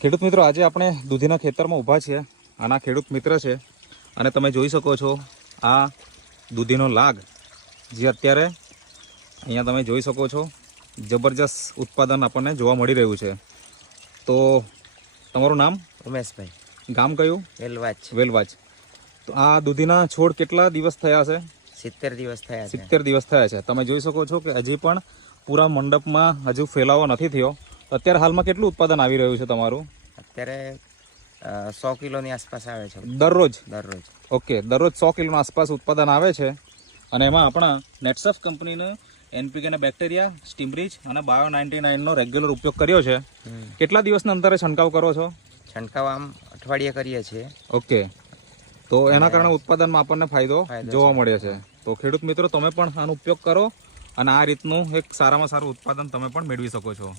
ખેડૂત મિત્રો, આજે આપણે દૂધીના ખેતરમાં ઊભા છીએ. આના ખેડૂત મિત્ર છે અને તમે જોઈ શકો છો આ દૂધીનો લાગ જે અત્યારે અહીંયા તમે જોઈ શકો છો જબરજસ્ત ઉત્પાદન આપણને જોવા મળી રહ્યું છે. તો તમારું નામ? ઉમેશભાઈ. ગામ કયું? વેલવાચ. વેલવાચ. તો આ દૂધીના છોડ કેટલા દિવસ થયા છે? 70 દિવસ થયા છે. 70 દિવસ થયા છે. તમે જોઈ શકો છો કે હજી પણ પૂરા મંડપમાં હજુ ફેલાવો નથી થયો. અત્યારે હાલમાં કેટલું ઉત્પાદન આવી રહ્યું છે તમારું? અત્યારે 100 કિલોની આસપાસ આવે છે દરરોજ? દરરોજ. ઓકે, દરરોજ 100 કિલોની આસપાસ ઉત્પાદન આવે છે. અને એમાં આપણા નેટસફ કંપનીનો NPK ના બેક્ટેરિયા, સ્ટીમરીચ અને બાયો 99 નો રેગ્યુલર ઉપયોગ કર્યો છે. કેટલા દિવસના અંતરે છંટકાવ કરો છો? છંટકાવ આમ અઠવાડિયે કરીએ છીએ. ઓકે, તો એના કારણે ઉત્પાદનમાં આપણને ફાયદો જોવા મળે છે. તો ખેડૂત મિત્રો, તમે પણ આનો ઉપયોગ કરો અને આ રીતનું એક સારામાં સારું ઉત્પાદન તમે પણ મેળવી શકો છો.